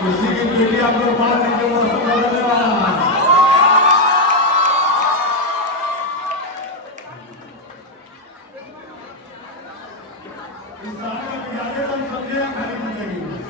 किसी की बेटी आपको बाहर निकले मौसम बदलने वाला इस साल में बिगाड़े हम समझे खाली जिंदगी में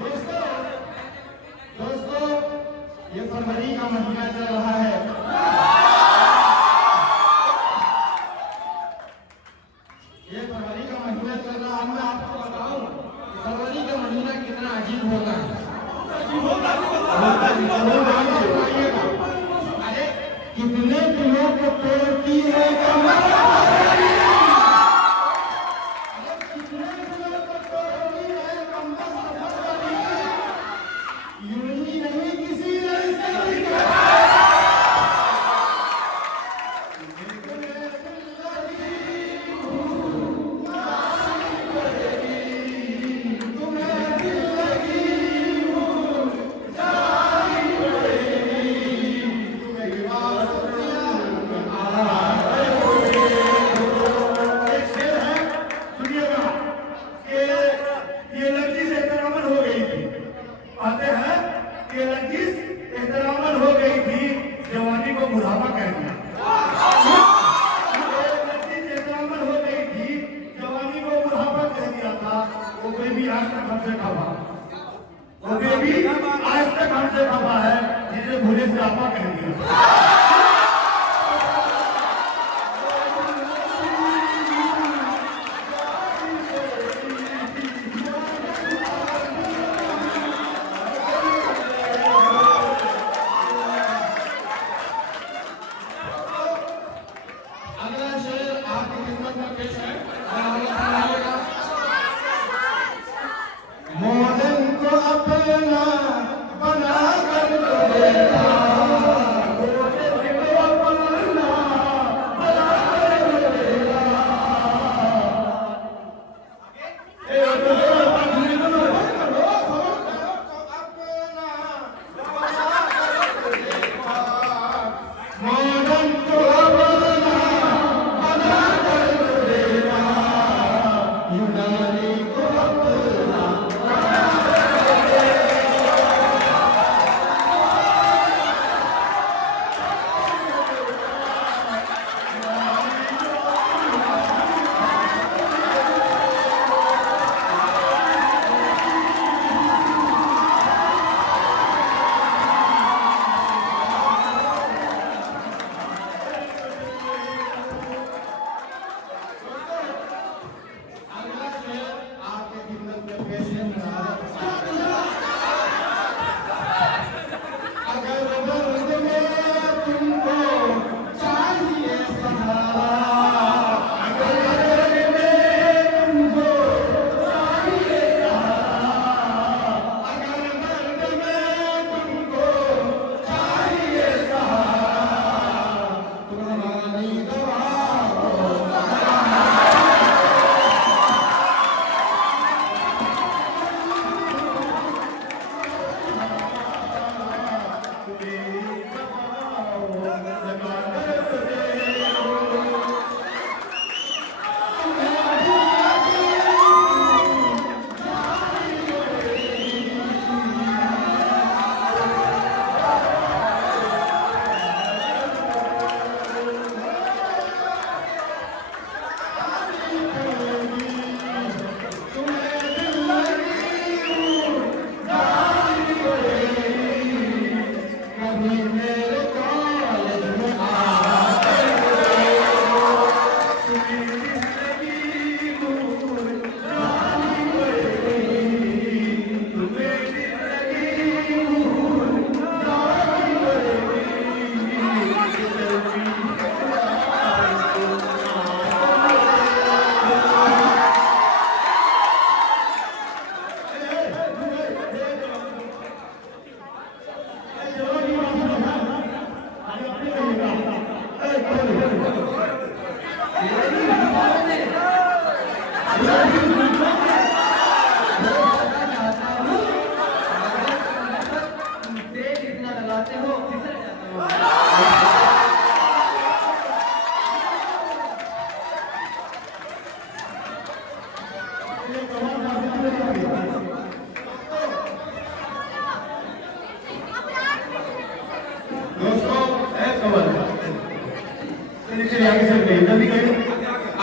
दोस्तों दोस्तों ये फरवरी का महीना चल रहा है। ये फरवरी का महीना चल रहा है। मैं आपको बताऊं फरवरी का महीना कितना अजीब होता है। अरे कितने दिनों को तोड़ती है कमर, कितने दिनों को तोड़ती है कमर, यूं ही नहीं किसी ने इसे बुढ़ापा कह दिया। हो गई थी, जवानी को बुढ़ापा कह दिया था। वो बेबी आज तक हमसे खपा, वो बेबी आज तक हमसे खपा है जिसे भूले से आपा कह दिया। मॉडर्न को अपना बना कर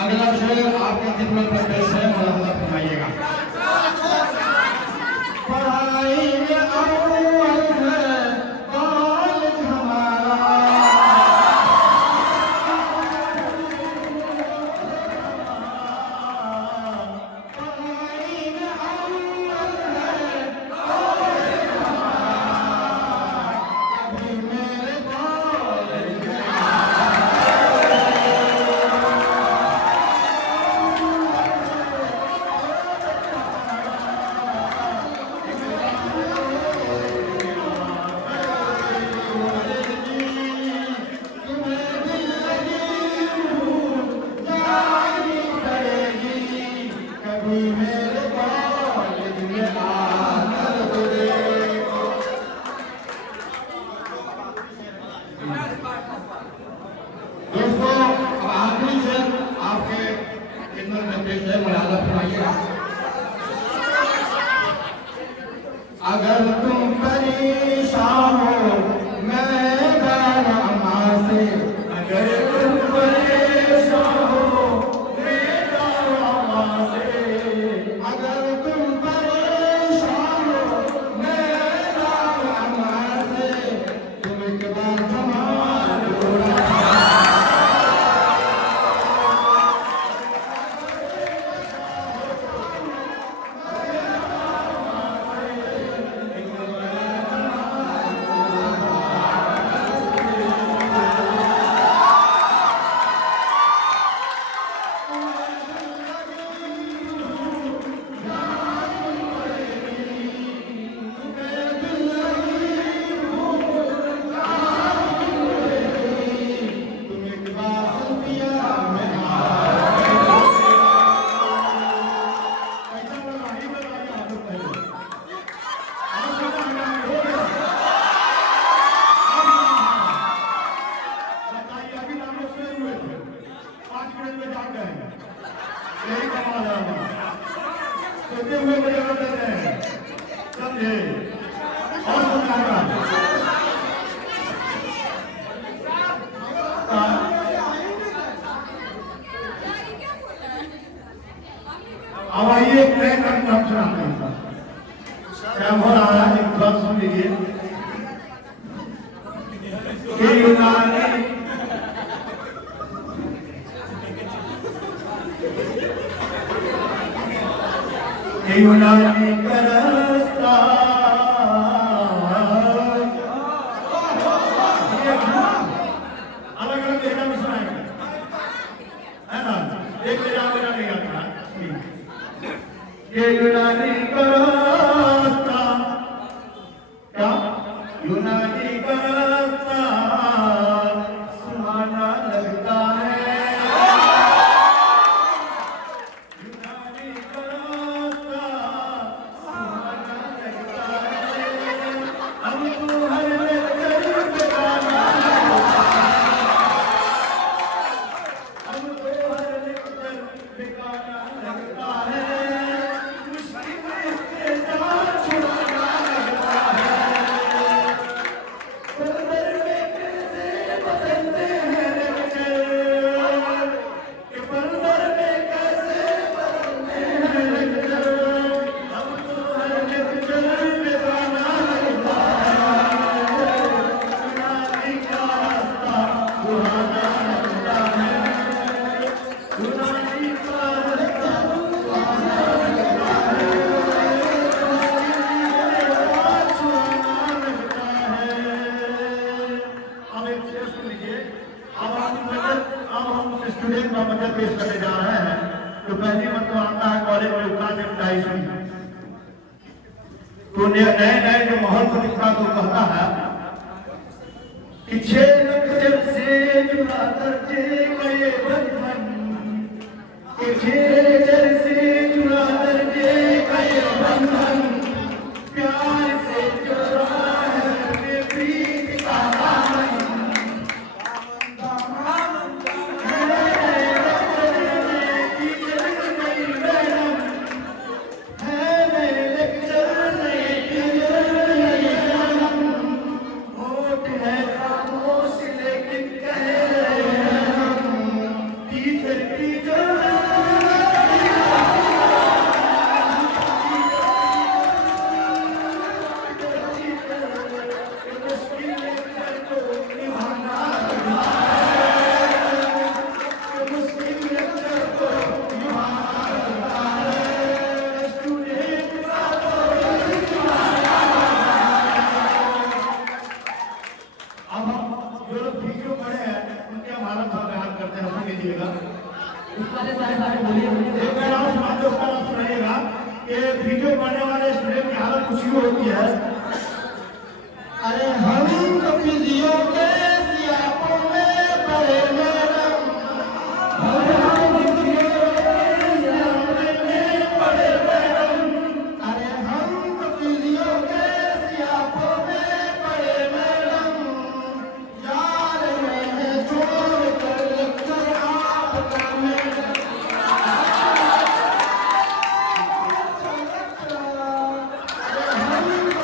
अगला शेर आपके खिदमत में पेश है, फरमाइएगा। अगर तुम परेशान हो मैं गाना से, अगर तुम परेशान हो मैं गाना से, अगर तुम परेशान हो मैं गाना से, तुम एक बार कमाल हो हुए मुझे करते हैं समझे और सुनाएगा अब आइए प्रेम का नाम सुनाते हैं क्या हो रहा है एक बात सुन लीजिए कि यूनानी यूनानी का रास्ता अलग अलग तरीका में सुनाएंगे है ना एक मेरा नहीं आता ये यूनानी का रास्ता क्या यूनानी का रास्ता सुहाना लगता है स्टूडेंट का बजट पेश करने जा रहे हैं तो पहली बात तो आता है कॉलेज में उतार से टाइस तो नए नए जो माहौल को दिखता तो कहता है कि 6 नक्षत्र से जुड़ा करके गए बंधन कि 6 नक्षत्र से जुड़ा करके गए बंधन प्यार से जुड़ा है प्रीत का दामन वीडियो बनने वाले स्टूडेंट की हालत कुछ ही होती है अरे हम तो फिजियो के सियापों में पड़े मैडम हम फिजियो के सियापों में पड़े मैडम अरे हम तो फिजियो के सियापों में पड़े मैडम यार है छोड़ कर लेक्चर आपका मैडम हम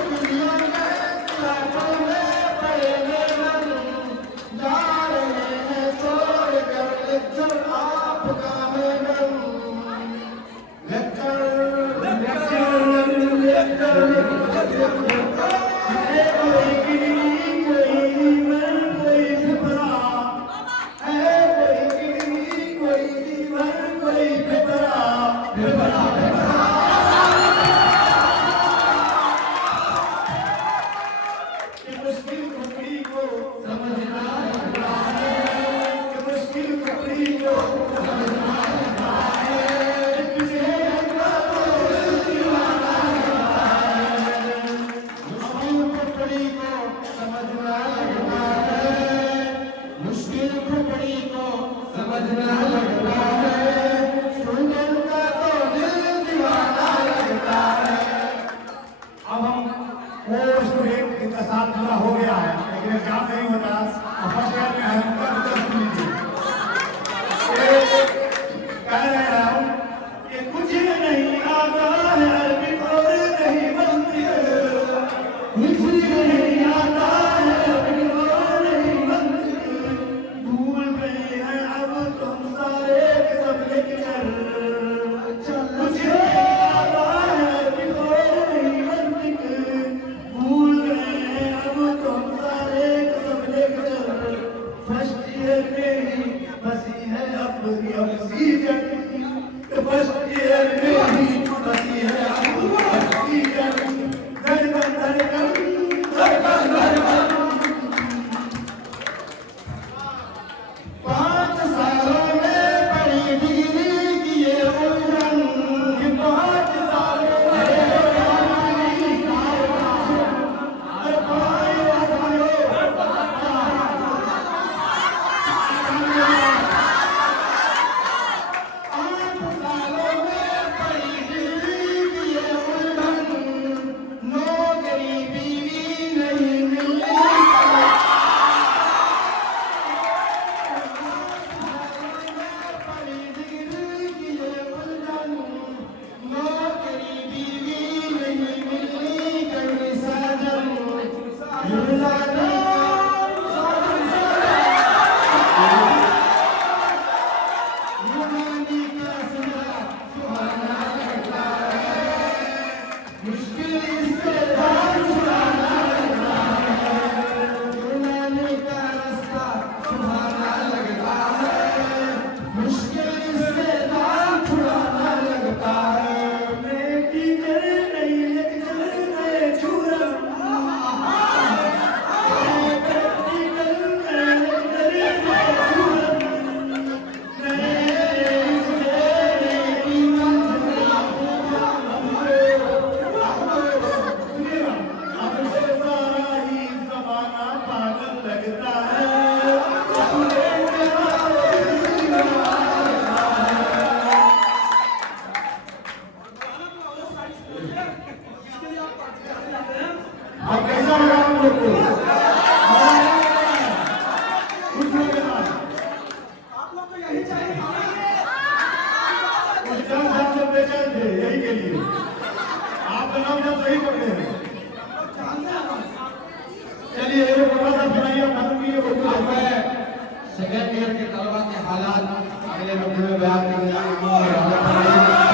वो स्टूडेंट इनका साथ पूरा हो गया है, लेकिन एग्जाम नहीं होता। फर्स्ट ईयर में है, उनका उत्तर सुन लीजिए। कह रहे हैं कि कुछ नहीं आता है अरबी और नहीं बनती, कुछ नहीं आता है अरबी और नहीं बनती, भूल गए हैं अब तुम सारे सब लेक्चर, कुछ नहीं आता है अरबी और नहीं बनती, भूल गए हैं अब तुम सारे सब लेक्चर, फर्स्ट ईयर में ही बसी है अपनी ऑक्सीजन, फर्स्ट ईयर में ही बसी है अपनी ऑक्सीजन, धड़कन धड़कन धड़कन धड़कन। 5 सालों में पड़ी बिजली की ये उलझन, 5 सालों में अब कैसा लगा हम लोग को? आप लोग को यही चाहिए बेचैन थे यही के लिए। आपका नाम जब सही पकड़े हैं। चलिए ये बड़ा सा सुनाइए, खत्म कीजिए। सेकेंड ईयर के तलबा के हालात अगले वीडियो में बयान करेंगे।